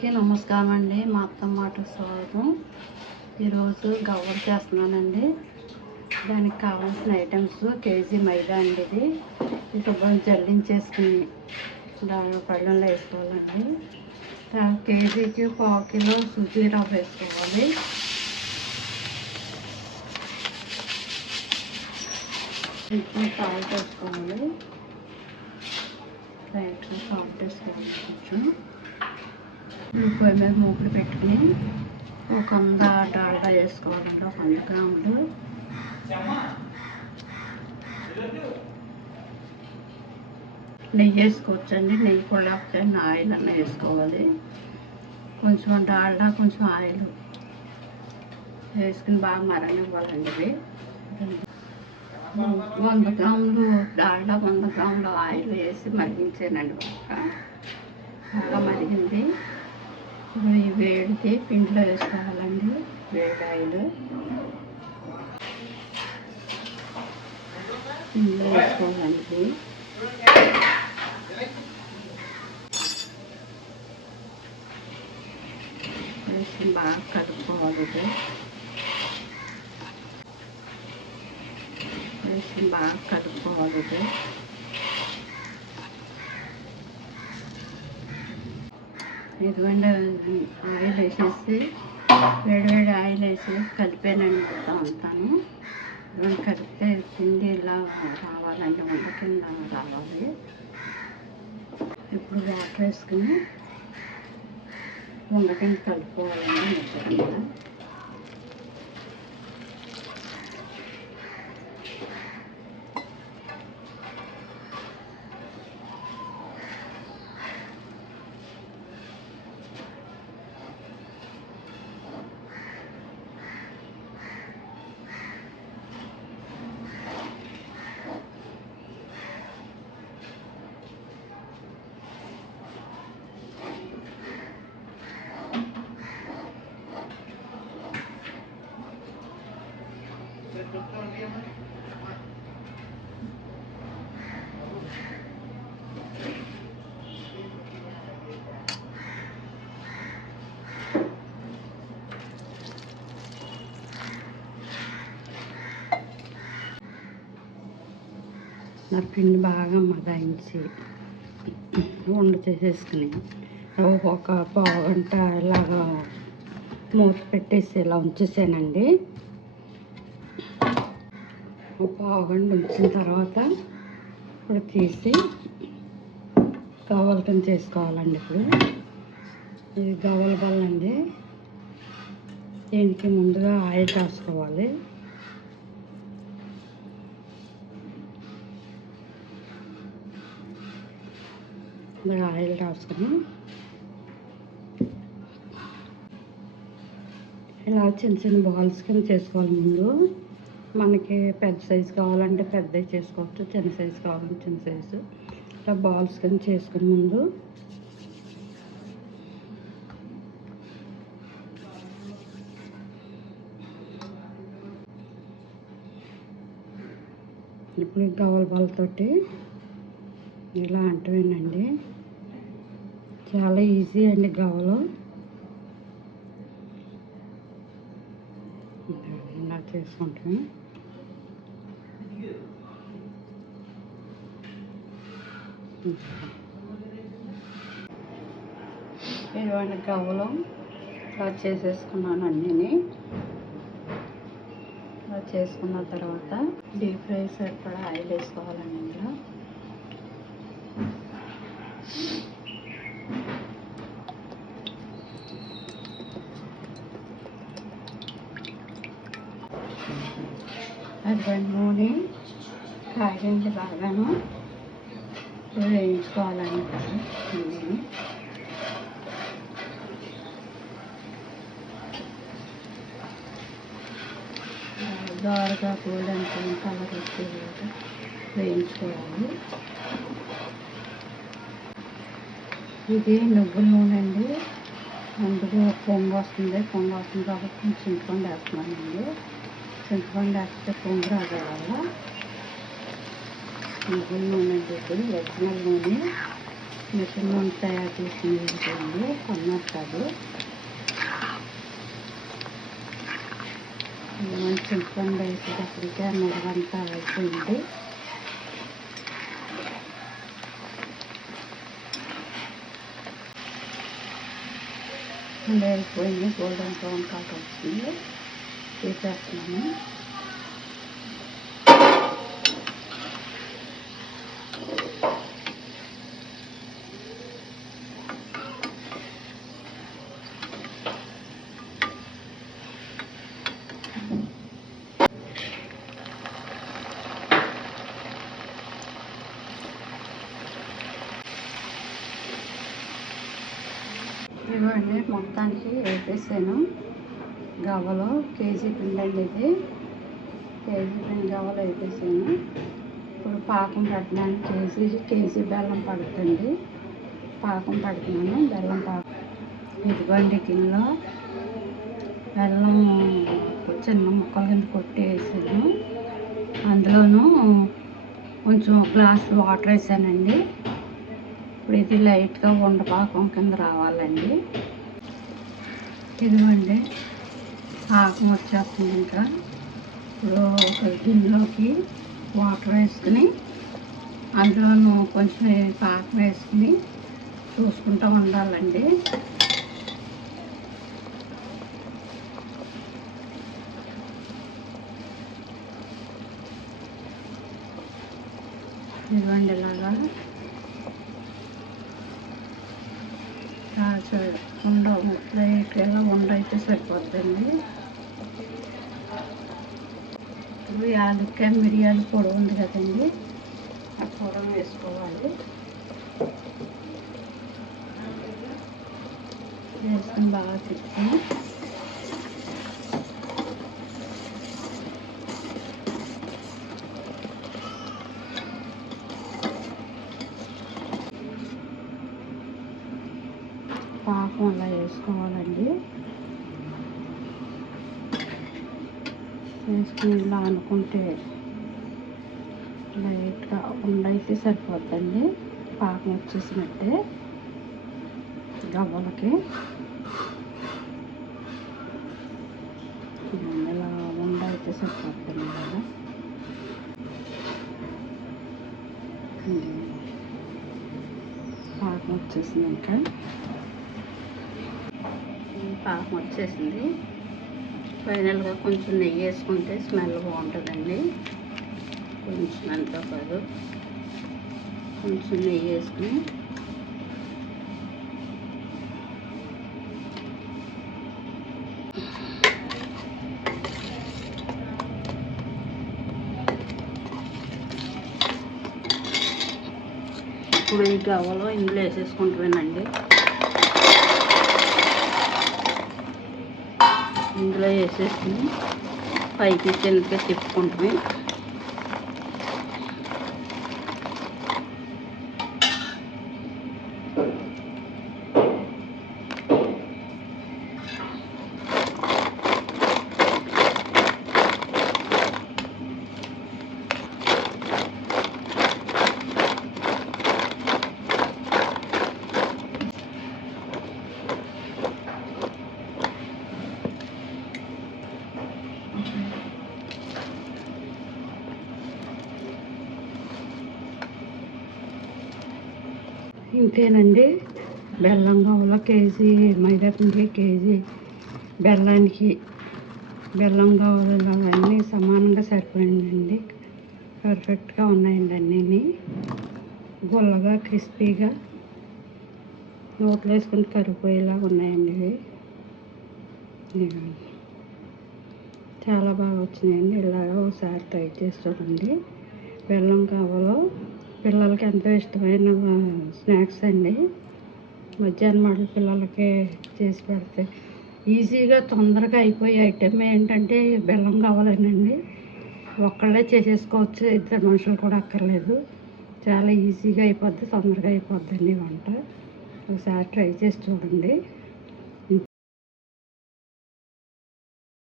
అందరికీ నమస్కారం అండి. మా అత్తమ్మకి స్వాగతం. ఈరోజు గవ్వలు చేస్తున్నానండి. దానికి కావాల్సిన ఐటమ్స్ కేజీ మైదా అండి. ఇది శుభ్రం జల్లించేసుకుని దాని పళ్ళెంలో వేసుకోవాలండి. కేజీకి 1/4 కిలో సుజీ రవ్వ వేసుకోవాలి. కొంచెం సాల్ట్ వేసుకోవాలి. లైట్గా సాల్ట్ వేసుకోవాలి. కొంచెం పొయ్యి మీద మూకుడు పెట్టుకుని ఒక 100 డాల్డా వేసుకోవాలండి. ఒక 100 గ్రాములు. నెయ్యి వేసుకోవచ్చండి. నెయ్యి కూడా ఆయిల్ అన్న వేసుకోవాలి. కొంచెం డాల్డా కొంచెం ఆయిల్ వేసుకుని బాగా మరనివ్వాలండి. ఇవి 100 గ్రాములు డాల్డా 100 గ్రాములు ఆయిల్ వేసి మరిగించానండి. బాగా మరిగింది. ఇప్పుడు ఈ వేడికి పిండిలో వేసుకోవాలండి. వేడి ఆయిల్ పిండిలో వేసుకోవాలండి. వేసి బాగా కలుపుకోవాలి. వేసి బాగా కలుపుకోవాలి. ఇదిగోండి ఆయిల్ వేసేసి వేడి ఆయిల్ వేసి కలిపానండి. మొత్తం అంతాను ఇవన్నీ కలిపితే పిండి ఇలా రావాలండి. వంట కింద రావాలి. ఇప్పుడు వాటర్ వేసుకుని వంట కింద కలుపుకోవాలండి. మొత్తం కింద నా పిండి బాగా మగాయించి వండ చేసేసుకుని ఒక పావుగంట ఇలాగా మూత పెట్టేసి ఇలా ఉంచేసానండి. ఒక పావుగంట ఉంచిన తర్వాత ఇప్పుడు తీసి గవ్వలతో చేసుకోవాలండి. ఇప్పుడు ఇది గవ్వల బల్ల అండి. దీనికి ముందుగా ఆయిల్ రాసుకోవాలి. ఆయిల్ రాసుకొని ఇలా చిన్న బాల్స్ కింద చేసుకోవాలి. ముందు మనకి పెద్ద సైజు కావాలంటే పెద్దవి చేసుకోవచ్చు, చిన్న సైజు కావాలంటే చిన్న సైజు. ఇలా బాల్స్ కింద చేసుకుని ముందు ఇప్పుడు గవ్వల బాల్తోటి ఇలా అంటవేనండి. చాలా ఈజీ అండి గవ్వలు. ఇలా చేసుకుంటాం. ఇటువంటి గవ్వలు ఇలా చేసేసుకున్నాను అన్నీ. ఇలా చేసుకున్న తర్వాత డీప్ ఫ్రై సరిపడా ఆయిల్ వేసుకోవాలండి. ఇందులో అది నూనె కాగించి బాగాను వేయించుకోవాలండి. దోరగా గోల్డెన్ కలర్ వచ్చేలాగా వేయించుకోవాలి. ఇది నువ్వుల నూనె అండి. అందులో పొంగు వస్తుంది కాబట్టి కొంచెం చింతపండు వేస్తున్నానండి. చింతపండు వేస్తే పొంగు రాదు వల్ల నువ్వుల నూనె ఒరిజినల్ నూనె మిషన్ నుండి తయారు చేసింది కొన్నది కాదు. చింతపండు వేసేటప్పటికే మురగంతా అయిపోయింది. అయిపోయింది, గోల్డెన్ బ్రౌన్ కలర్ వచ్చింది. తీసేస్తున్నాను. ఇవ్వండి, మొత్తానికి వేపేసాను. గవ్వలో కేజీ పిండి అండి ఇది. కేజీ పిండి గవ్వలు వేపేసాను. ఇప్పుడు పాకం పెట్టడానికి కేజీ బెల్లం పడుతుంది. పాకం పెడుతున్నాను, బెల్లం పాకం. ఇదిగోండి గిన్నెలో బెల్లం చిన్న ముక్కల కింద కొట్టి వేసాను. అందులోనూ కొంచెం గ్లాసు వాటర్ వేసానండి. ఇప్పుడు ఇది లైట్గా ఉండపాకం కింద రావాలండి. ఇదిగోండి పాకం వచ్చేస్తుంది. ఇంకా ఇప్పుడు ఒక గిన్నెలోకి వాటర్ వేసుకుని అందులోనూ కొంచెం పాకం వేసుకుని చూసుకుంటూ ఉండాలండి. ఇదిగోండి ఇలాగా లైట్గా ఉండైతే సరిపోద్దండి. ఇప్పుడు యాలక్కాయ మిరియాల పొడి ఉంది కదండి, ఆ పొడి వేసుకోవాలి. వేసుకుని బాగా తిప్పి పాకం అలా వేసుకోవాలండి. వేసుకుని ఇలా అనుకుంటే లైట్గా ఉండైతే సరిపోద్దండి. పాకం వచ్చేసినట్టే గవ్వలకి. ఇలా ఉండైతే సరిపోద్దండి. కదా పాకం వచ్చేసినాక పాకం వచ్చేసింది. ఫైనల్గా కొంచెం నెయ్యి వేసుకుంటే స్మెల్ బాగుంటుందండి. కొంచెం ఎంతో కాదు, కొంచెం నెయ్యి వేసుకుని ఇప్పుడు ఈ గవ్వలో ఇందులో వేసేసుకుంటామేనండి. ఇందులో వేసేసుకుని పైకి కిందకి తిప్పుకుంటామే. ఇంతేనండి. బెల్లం గవ్వలో కేజీ మైదా పిండి, కేజీ బెల్లానికి బెల్లం గవ్వలు అవన్నీ సమానంగా సరిపోయిందండి. పర్ఫెక్ట్గా ఉన్నాయండి. అన్నీ గుల్లగా క్రిస్పీగా నోట్లో వేసుకుని కరిగిపోయేలా ఉన్నాయండి. ఇవి చాలా బాగా వచ్చినాయండి. ఇలాగ ఒకసారి ట్రై చేసి చూడండి. బెల్లం గవ్వలో పిల్లలకి ఎంతో ఇష్టమైన స్నాక్స్ అండి. మధ్యాహ్నం మాటలు పిల్లలకి చేసి పెడితే ఈజీగా తొందరగా అయిపోయే ఐటెం ఏంటంటే బెల్లం గవ్వలేనండి. ఒక్కళ్ళే చేసేసుకోవచ్చు, ఇద్దరు మనుషులు కూడా అక్కర్లేదు. చాలా ఈజీగా అయిపోద్ది, తొందరగా అయిపోద్దండి వంట. ఒకసారి ట్రై చేసి చూడండి.